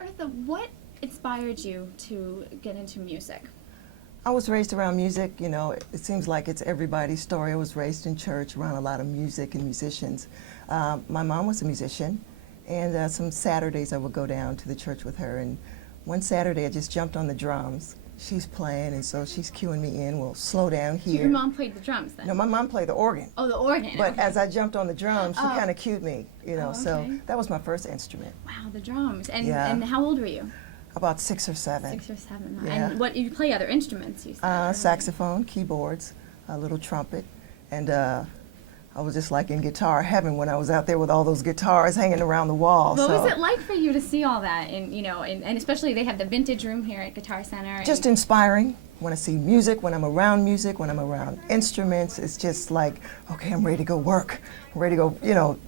Eartha, what inspired you to get into music? I was raised around music. You know, it seems like it's everybody's story. I was raised in church around a lot of music and musicians. My mom was a musician, and some Saturdays I would go down to the church with her. And one Saturday I just jumped on the drums. She's playing, and so she's cueing me in. We'll slow down So here. your mom played the drums then? No, my mom played the organ. Oh, the organ. But okay. as I jumped on the drums, she Oh. kind of cued me, you know, Oh, so okay. that was my first instrument. Wow, the drums. And Yeah. and how old were you? About 6 or 7. 6 or 7. Yeah. And what you play other instruments? You said. Saxophone, keyboards, a little trumpet, and I was just like in guitar heaven when I was out there with all those guitars hanging around the wall. What so was it like for you to see all that? And and especially they have the vintage room here at Guitar Center. just inspiring. When I see music, when I'm around music, when I'm around instruments, it's just like, okay, I'm ready to go work. I'm ready to go, you know,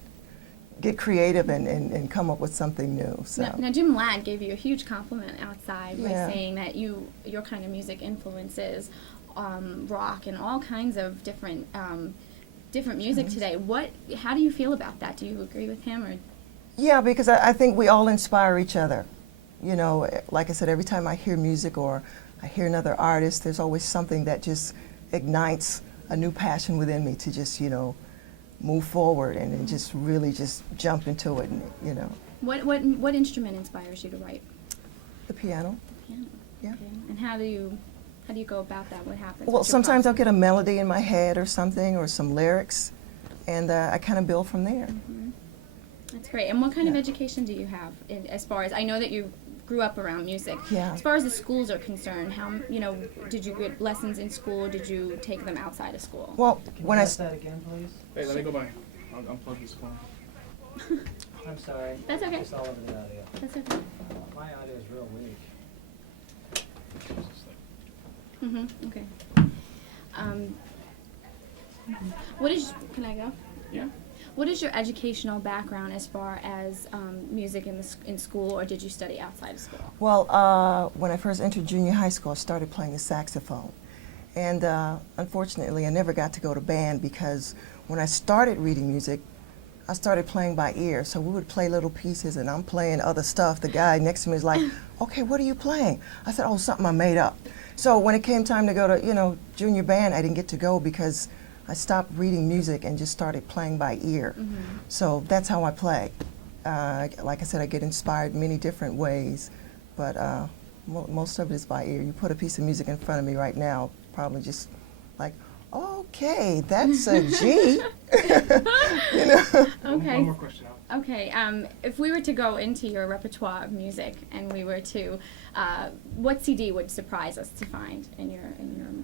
get creative and come up with something new. So. Now, Jim Ladd gave you a huge compliment outside by Yeah. saying that your kind of music influences rock and all kinds of different music today. How do you feel about that? Do you agree with him or? Yeah, because I think we all inspire each other. You know, like I said, every time I hear music or I hear another artist, there's always something that just ignites a new passion within me to just, you know, move forward and just really just jump into it, and, you know. What instrument inspires you to write? The piano. The piano. Yeah. Okay. And how do you go about that? What happens? Well, What's your sometimes I'll process? get a melody in my head or something, or some lyrics, and I kind of build from there. Mhm. That's great. And what kind of Yeah. education do you have as far as I know that you grew up around music? Yeah. As far as the schools are concerned, how did you get lessons in school? Did you take them outside of school? Well, Can when you I ask that again, please? Hey, let me go by. I'll unplug this phone. I'm sorry. That's okay. Just all over the audio. That's okay. My audio is real weak. Okay. What is? Can I go? Yeah. What is your educational background as far as music in school, or did you study outside of school? Well, when I first entered junior high school, I started playing the saxophone. And unfortunately, I never got to go to band because when I started reading music, I started playing by ear. So we would play little pieces, and I'm playing other stuff. The guy next to me is like, okay, what are you playing? I said, oh, something I made up. So when it came time to go to, you know, junior band, I didn't get to go because I stopped reading music and just started playing by ear. Mm-hmm. So that's how I play. Like I said, I get inspired many different ways, but most of it is by ear. You put a piece of music in front of me right now, probably just like, okay, that's a G. You know? Okay. One more question. Okay. If we were to go into your repertoire of music, and we were to, what CD would surprise us to find in your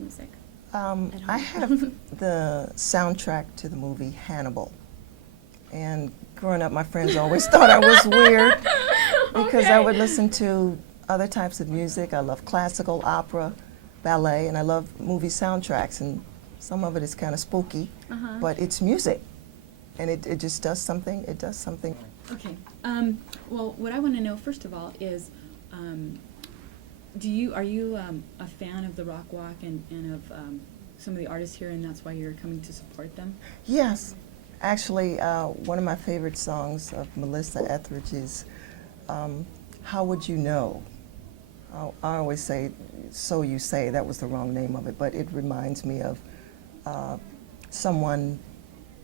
music? I have the soundtrack to the movie Hannibal. And growing up, my friends always thought I was weird because I would listen to other types of music. I love classical, opera, ballet, and I love movie soundtracks. And some of it is kind of spooky, but it's music. And it just does something. It does something. Okay. Well, what I want to know first of all is, are you a fan of the Rock Walk and of some of the artists here, and that's why you're coming to support them? Yes. Actually, one of my favorite songs of Melissa Etheridge's, How Would You Know? I always say, So You Say, that was the wrong name of it, but it reminds me of someone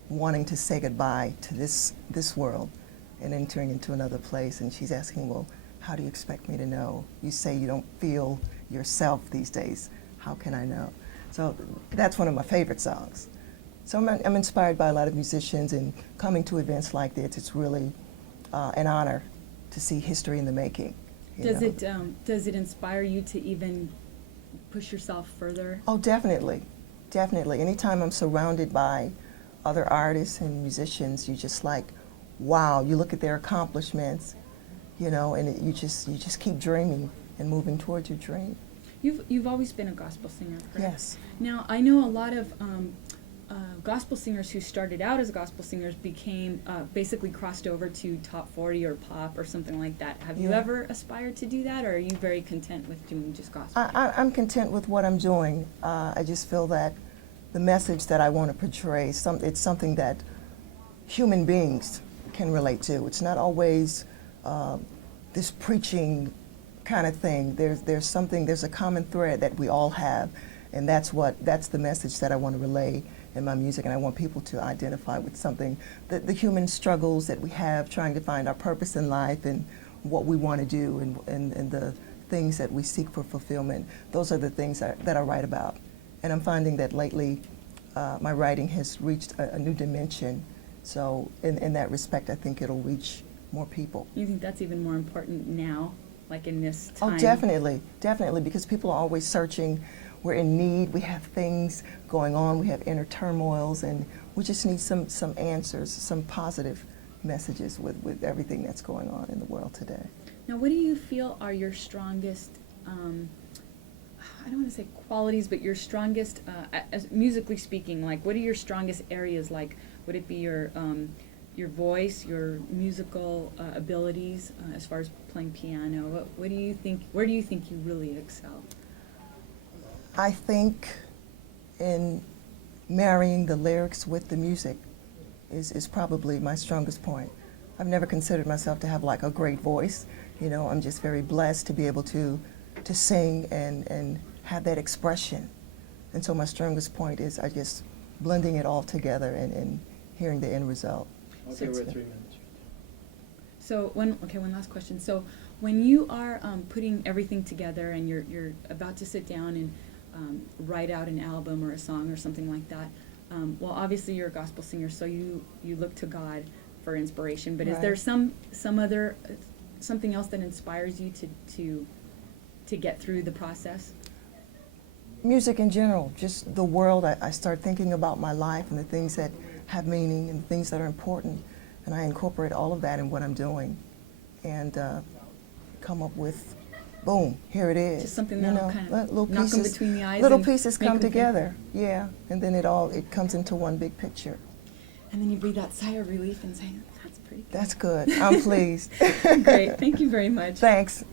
wanting to say goodbye to this world and entering into another place, and she's asking, well, how do you expect me to know? You say you don't feel yourself these days. How can I know? So that's one of my favorite songs. So I'm inspired by a lot of musicians, and coming to events like this, it's really an honor to see history in the making. Does it inspire you to even push yourself further? Oh, definitely, definitely. Anytime I'm surrounded by other artists and musicians, you just like, wow, you look at their accomplishments, you know, and you just keep dreaming and moving towards your dream. You've always been a gospel singer, correct? Yes. Now, I know a lot of gospel singers who started out as gospel singers became basically crossed over to top 40 or pop or something like that. Have you Yeah. ever aspired to do that, or are you very content with doing just gospel? I'm content with what I'm doing. I just feel that the message that I want to portray, it's something that human beings can relate to. It's not always this preaching kind of thing. There's something, there's a common thread that we all have, and that's the message that I want to relay in my music, and I want people to identify with something, the human struggles that we have, trying to find our purpose in life and what we want to do, and the things that we seek for fulfillment. Those are the things that I write about. And I'm finding that lately my writing has reached a new dimension. So in that respect, I think it'll reach more people. You think that's even more important now, like in this time? Oh, definitely, because people are always searching. We're in need. We have things going on. We have inner turmoils, and we just need some answers, some positive messages with everything that's going on in the world today. Now, what do you feel are your strongest, I don't want to say qualities, but your strongest, as musically speaking, like what are your strongest areas? Like, would it be your voice, your musical abilities, as far as playing piano? What do you think? Where do you think you really excel? I think in marrying the lyrics with the music is probably my strongest point. I've never considered myself to have like a great voice. You know, I'm just very blessed to be able to sing and have that expression. And so my strongest point is I just blending it all together and hearing the end result. Okay, we're at 3 minutes. So one last question. So when you are putting everything together and you're about to sit down and write out an album or a song or something like that, well, obviously you're a gospel singer, so you look to God for inspiration. But is there some other something else that inspires you to get through the process? Music in general, just the world. I start thinking about my life and the things that have meaning and the things that are important, and I incorporate all of that in what I'm doing, and come up with, boom, here it is. Just something that'll kind of little knock them pieces, between the eyes. little and pieces make come them think. together, yeah, and then it comes into one big picture. And then you breathe that sigh of relief and say, "That's pretty good." That's good. I'm pleased. Great. Thank you very much. Thanks.